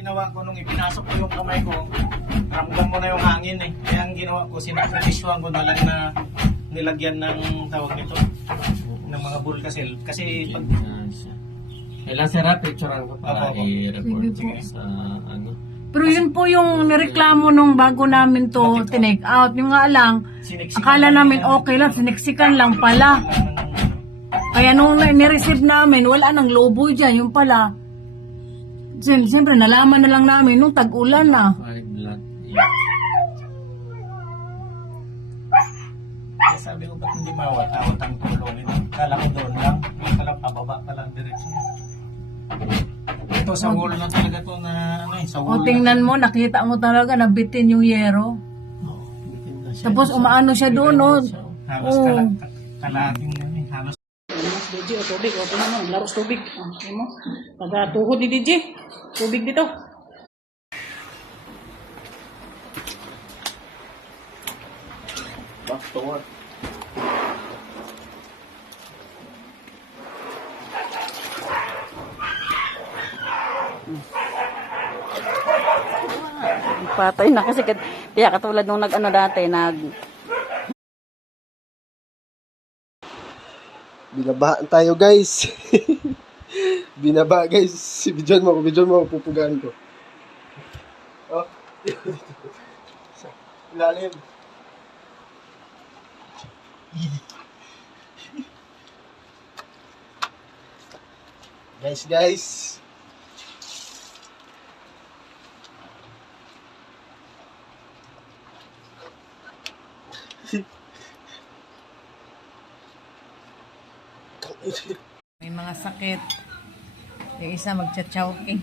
ginawa ko nung ipinasok ko yung kamay ko, ramdam mo na yung hangin eh. Kaya ang ginawa ko, sinakripisyoan ko na lang na nilagyan ng tawag nito, ng mga bulkasil. Kasi pag... Kailan sira, picturean ko para Opo. i-report Sige po. sa ano. Pero yun po yung nireklamo nung bago namin to tinake out. Yung nga lang, siniksikan akala lang namin nila. okay lang, siniksikan lang pala. Kaya nung nireceive namin, wala nang lobo dyan. Yung pala, siyempre nalaman na lang namin nung tag-ulan na. Five blood. Kaya sabi ko, ba't hindi mawat-awat ang tulong ito? Kala ko doon lang, yung pala pababa pala ang direksyon. Ito sa wall na talaga to na ano eh, sa O wall. tingnan mo, nakita mo talaga, nabitin yung yero. Tapos umaano siya doon, no? Halos Oo. kalating yan eh, halos. DJ, o tubig, o tingnan mo, laros tubig. Okay mo? Pagkatuhod ni DJ, tubig dito. Back to work. Patay na kasi kaya katulad nung nag-ano dati, Binabahan tayo guys. Binaba guys. Bidyon mo, pupugaan ko. Oh. Ilalim. Guys. May mga sakit. Yung isa magcha-choking.